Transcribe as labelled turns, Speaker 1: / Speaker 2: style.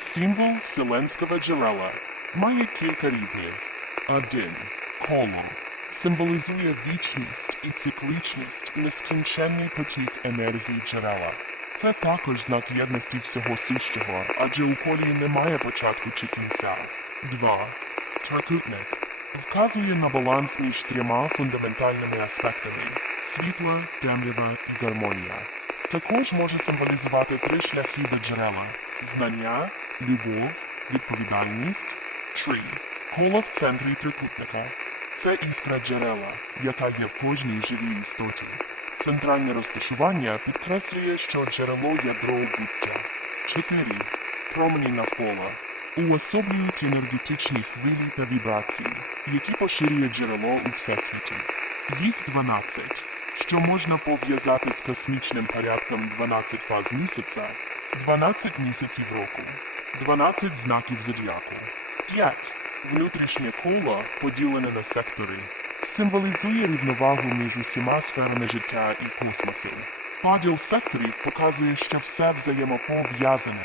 Speaker 1: Символ вселенського джерела має кілька рівнів. Один коло символізує вічність і циклічність, нескінченний потік енергії джерела. Це також знак єдності всього сущого, адже у колі немає початку чи кінця. 2. Трикутник вказує на баланс між трьома фундаментальними аспектами світло, темрява і гармонія. Також може символізувати три шляхи до джерела: знання, любов, відповідальність, три. Коло в центрі трикутника це іскра джерела, яка є в кожній живій істоті. Центральне розташування підкреслює, що джерело ядро буття. 4. Промені навколо уособлюють енергетичні хвилі та вібрації, які поширює джерело у всесвіті. Їх 12, що можна пов'язати з космічним порядком 12 фаз місяця, 12 місяців року, 12 знаків зодіаку. 5. Внутрішнє коло, поділене на сектори, символізує рівновагу між усіма сферами життя і космосу. Поділ секторів показує, що все взаємопов'язане.